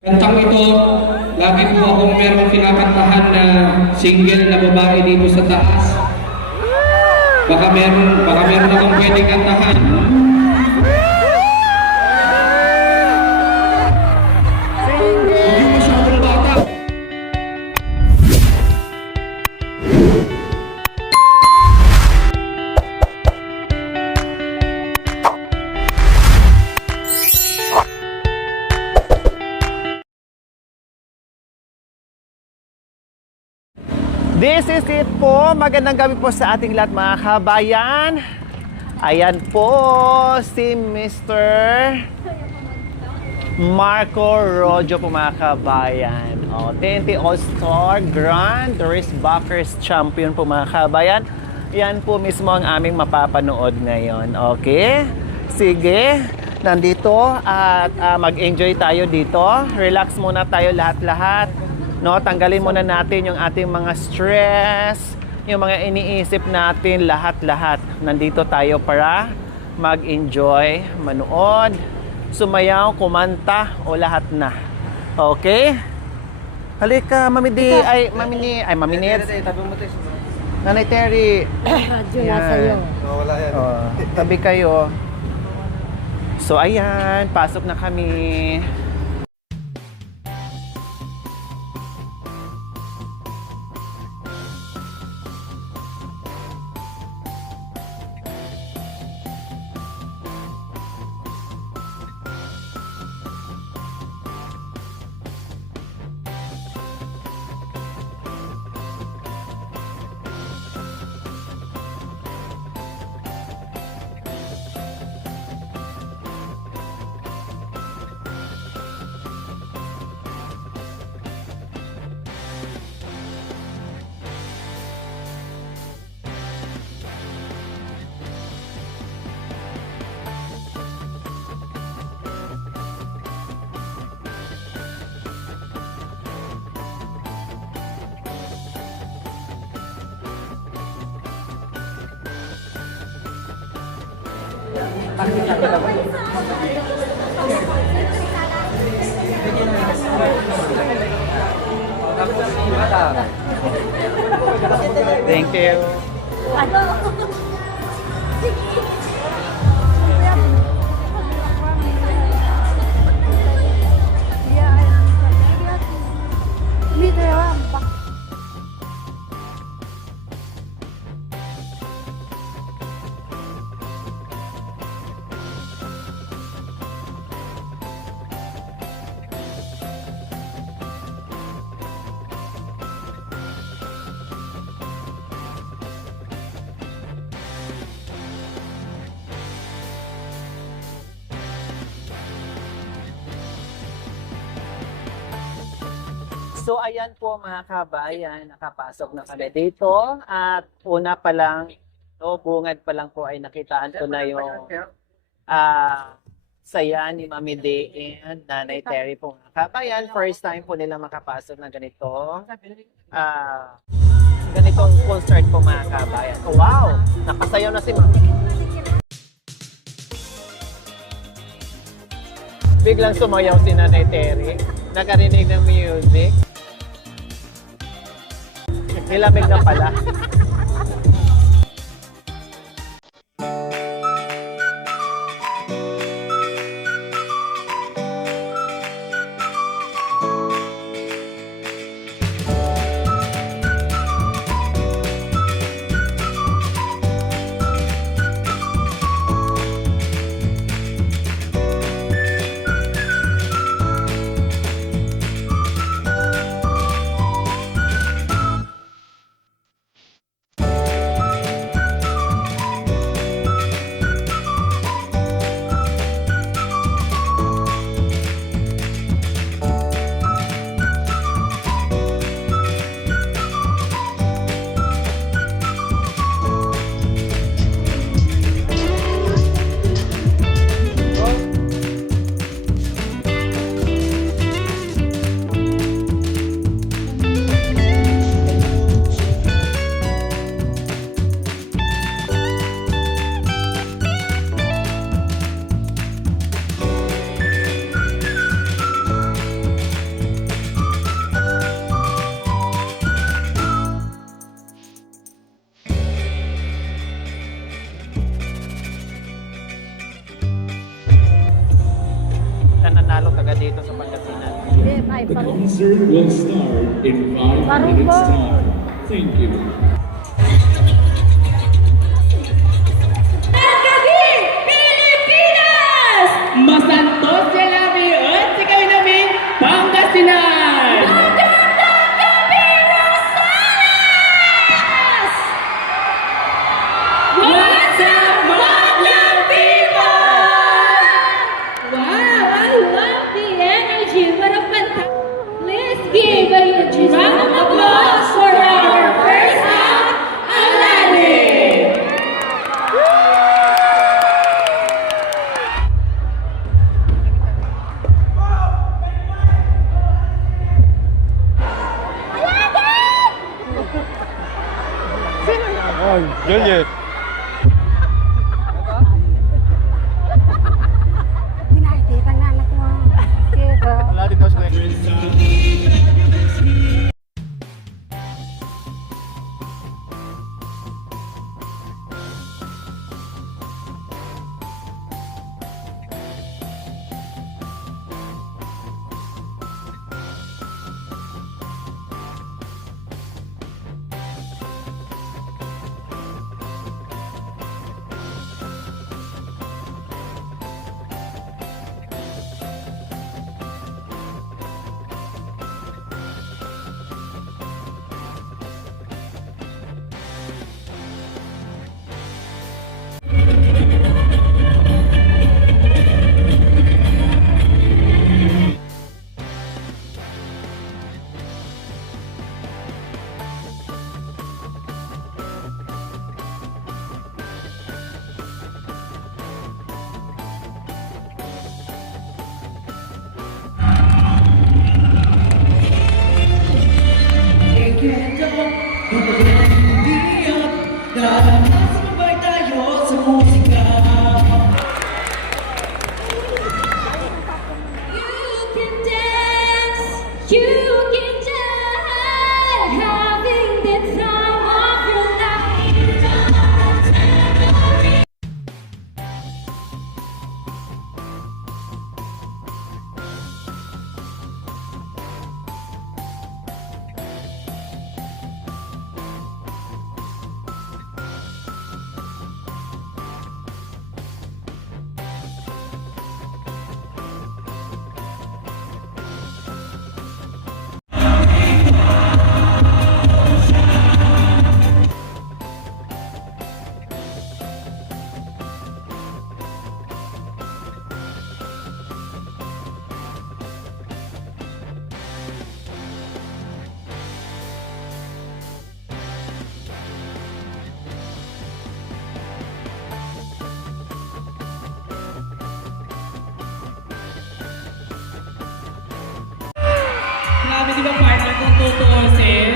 Kantang ito, lagi po akong merong kinakantahan na single na babae dito sa taas. Baka meron akong pwedeng kantahan. Huwag yung masyadong bata. This is it po. Magandang gabi po sa ating lahat mga kabayan. Ayan po si Mr. Marco Rojo po mga kabayan. TNT All-Star Grand Race Backers Champion po mga kabayan. Yan po mismo ang aming mapapanood ngayon. Okay? Sige. Nandito at mag-enjoy tayo dito. Relax muna tayo lahat-lahat. No, tanggalin muna natin yung ating mga stress, yung mga iniisip natin, lahat-lahat. Nandito tayo para mag-enjoy, manood, sumayaw, kumanta, o lahat na. Okay? Halika, Mami Nits. Nanay Terry. Radyo na sa'yo. Wala yan. Tabi kayo. So, ayan, pasok na kami. Thank you. So ayan po mga kabayan, nakapasok na kami dito at una pa lang, bungad pa lang po ay nakitaan ko na yung saya ni Mami Day and Nanay Terry po mga kabayan. First time po nila makapasok na ganito. Ganitong concert po mga kabayan. Oh, wow! Nakasayaw na si Mami. Biglang sumayaw si Nanay Terry. Nakarinig ng music. Nilamig na pala. The concert will start in 5 minutes time. Thank you. Masantos sa labi at sa kami namin Pangasinan! What's up, Magla people? Wow, I love the energy. What a fantastic. Let's give a huge round of applause for our first act, Aladdin. Pinakikita nga anak mo. Diba? You can dance, you can jive, having the time of your life. Grabe di ba partner kung tutuusin?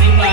Di ba?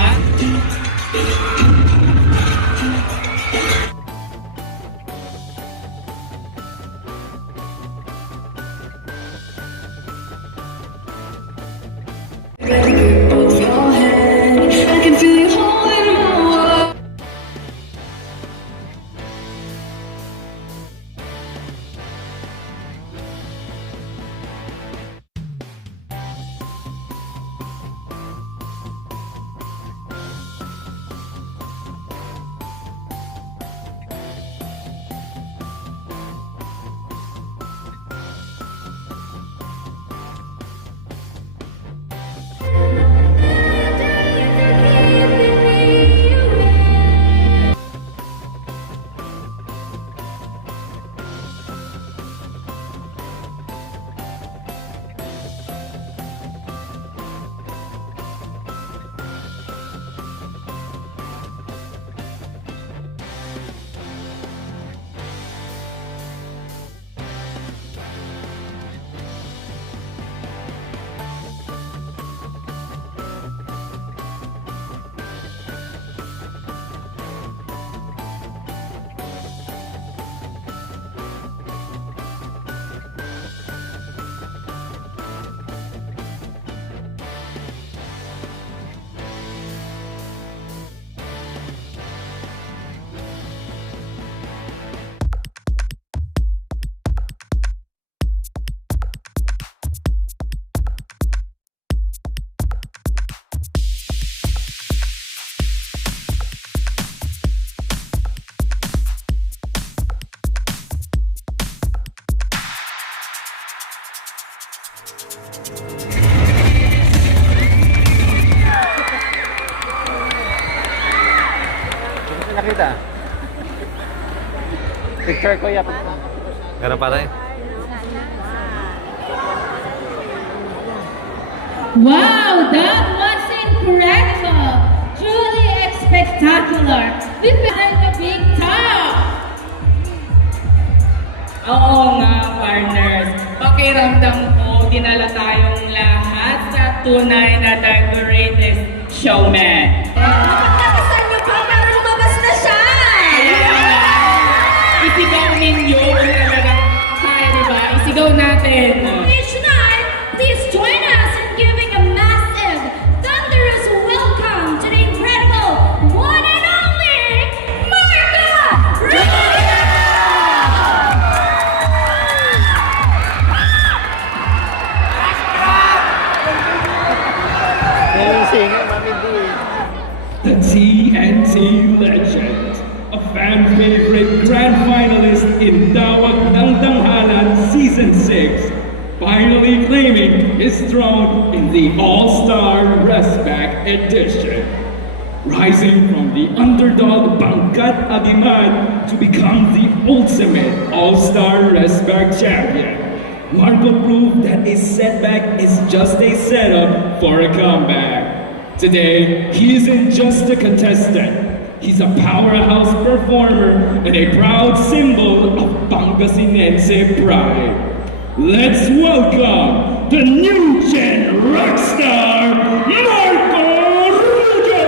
Picture ko yan. Ganun pa rin. Wow, that was incredible! Truly spectacular! We feel the big top! Oo nga, partners. Pakiramdam ko, dinala tayong lahat sa tunay na The Greatest Showman. Napagkakasan niyo pa para lumabas na siya! Isigaw ninyo kung talagang kaya, diba? Isigaw natin. Each night, please join us in giving a massive, thunderous welcome to the incredible one and only Marco Rubio! Singer, Mami D. The TNT legend, a fan favorite grand finalist in Tawag ng Tanghalan Season 6, finally claiming his throne in the All-Star Respect Edition. Rising from the underdog Bangkat Agiman to become the ultimate All-Star Respect Champion, Marco proved that his setback is just a setup for a comeback. Today, he isn't just a contestant. He's a powerhouse performer and a proud symbol of Pangasinense pride. Let's welcome the new gen rockstar, Marco Rubio!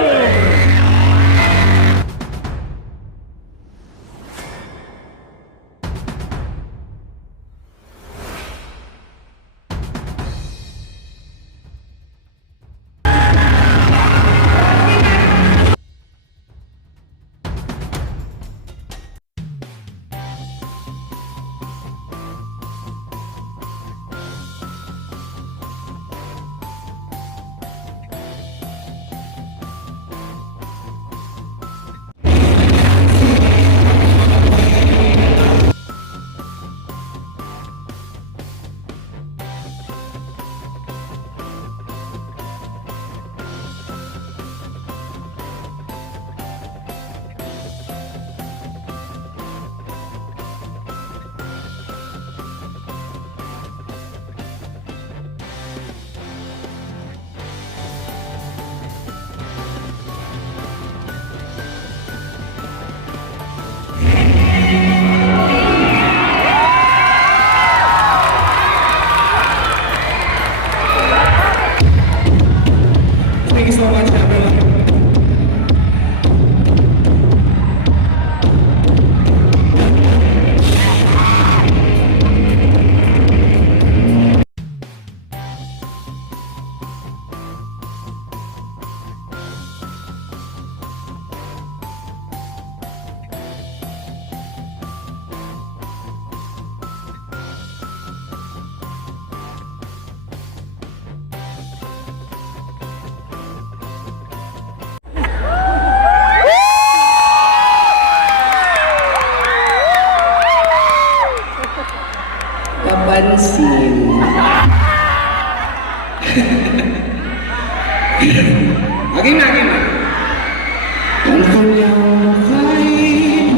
Thank you so much, everyone. Papansin. Again na, again na. Ang kanyang makain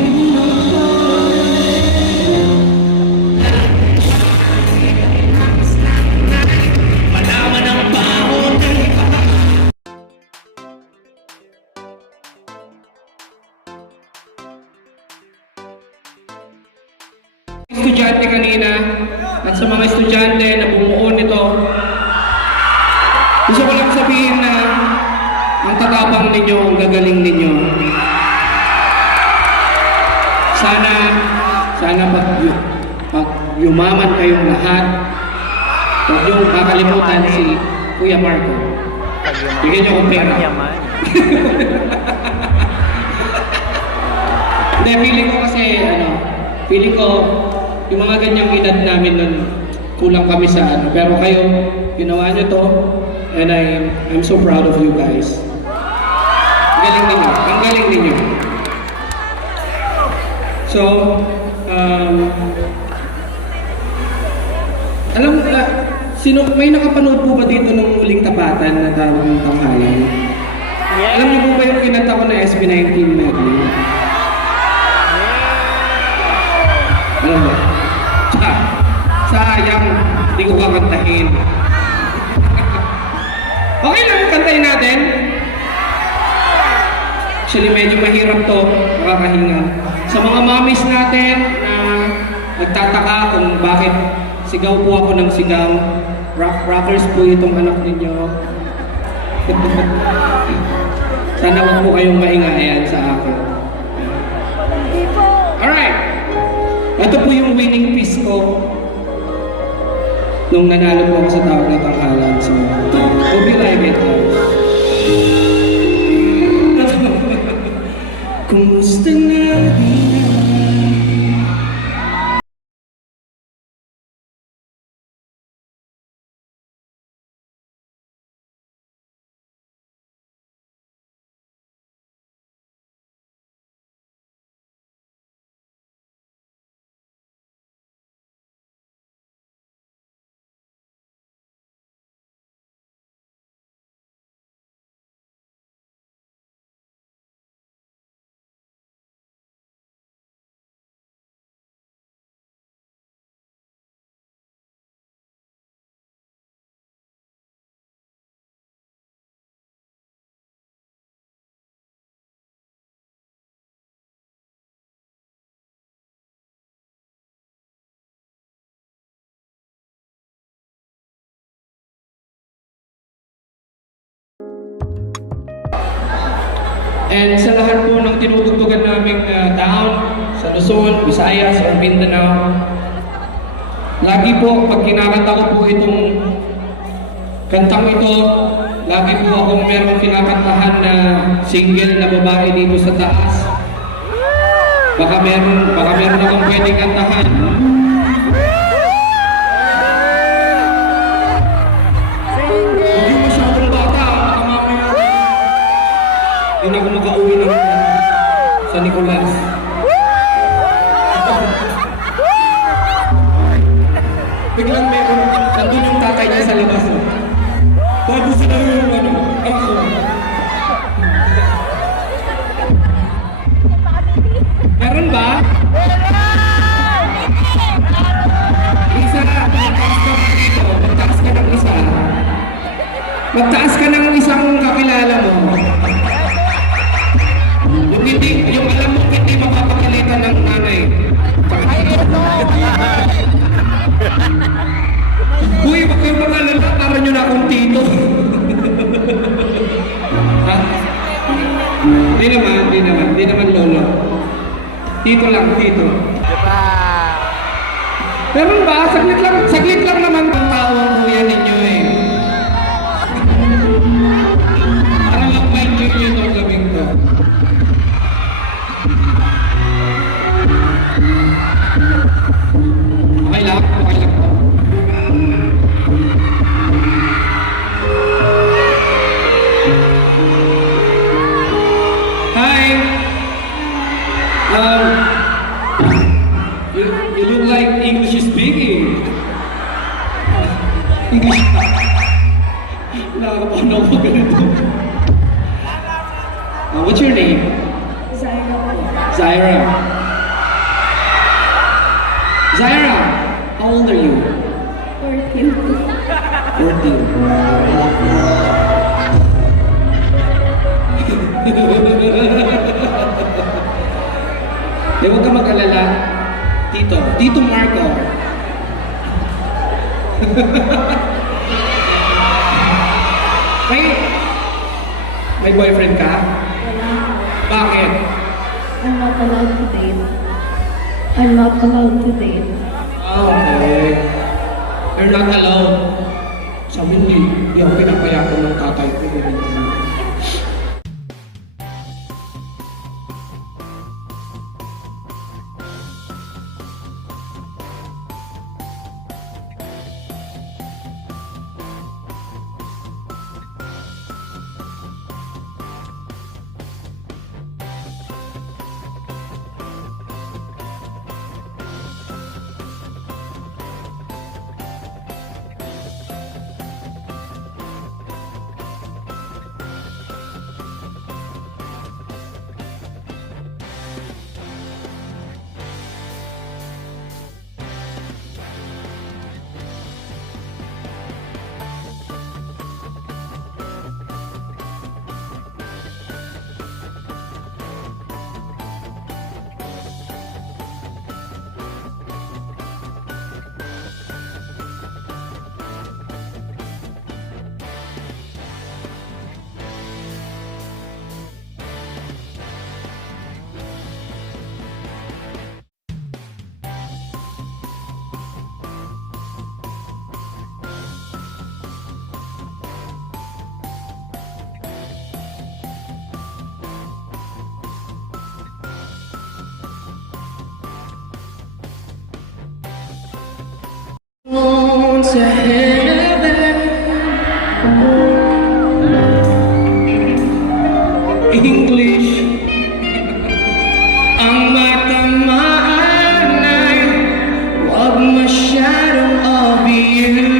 malaman ang bawat estudyante kanina at sa mga estudyante na bumuo nito, gusto ko lang sabihin na ang tatapang ninyo, ang gagaling ninyo. Sana pag yumaman kayong lahat, huwag niyong kakalimutan si Kuya Marco. Bigyan niyo kong pera. Yaman. Hindi, feeling ko kasi, feeling ko, yung mga ganyang edad namin nun, kulang kami sa pero kayo, ginawa nyo to, and I'm so proud of you guys. Ang galing ninyo. So, alam mo, may nakapanood po ba dito nung Muling Tapatan na tawag ng Tanghalan? Yes. Alam niyo po ba yung kinanta ko na SB19 medley? Hindi ko kakantahin. Okay lang, kantahin natin. Actually, medyo mahirap to, makakahinga. Sa mga mommies natin na nagtataka kung bakit sigaw po ako ng sigaw, rockers po itong anak ninyo. Sana wag po kayong maingayan sa akin. Alright! Ito po yung winning piece ko nung nanalo po ako sa tawag na tanghalan. So, hope you like it, guys. Kumusta na And sa lahat po ng tinutugtugan naming town, sa Luzon, Visayas, or Mindanao, lagi po, pag kinakanta ko po itong kantang ito, lagi po akong merong kinakantahan na single na babae dito sa taas. Baka meron akong pwedeng kantahan. Hindi masyadong bata, baka mamaya hindi na ako makauwi ng sa Nicolas. Biglang meron, nandun yung tatay niya sa labas. Bago sila yung ako. Meron ba? Isa, magtaas ka ng isa. Magtaas ka ng isang kakilala mo. Yung alam mo, hindi mapapakilitan ng nanay. Uy, wag kayong makalala, para nyo na akong tito. Ha? Di naman lolo. Tito lang, tito. Meron ba? Saglit lang naman ang tao ang kuya ninyo eh. Para lang ma-enjoy nyo itong gabing to. Okay lang po. Hi! You look like English speaking. English pa. Nakakapano ko ganito. What's your name? Zaira. Zaira, how old are you? 14. 14. Huwag ka mag-alala. Tito Marco. May boyfriend ka? Bakit? I'm not allowed to date. I'm not allowed to date. Okay. You're not allowed. Sabi hindi ako pinapayagan ng tatay ko. sa heaven. English. Ang matamaan ay huwag masyadong obvious.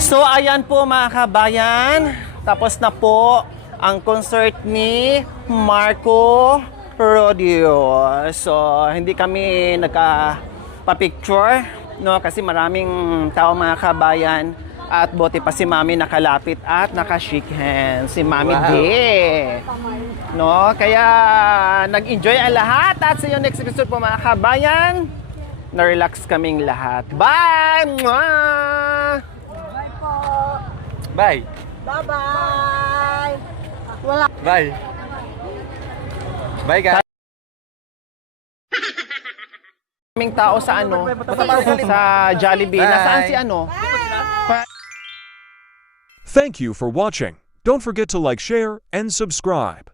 So ayan po mga kabayan, tapos na po ang concert ni Marco Rodio. So hindi kami nagpa-picture, no, kasi maraming tao mga kabayan, at buti pa si Mami nakalapit at naka-shake hands, si Mami D. No, kaya nag-enjoy ang lahat, at sa next episode po mga kabayan, na-relax kaming lahat. Bye! Mwah! Bye. Bye-bye! Wala. Bye. Bye, guys. Maraming tao sa sa Jollibee. Bye. Nasaan si Thank you for watching. Don't forget to like, share, and subscribe.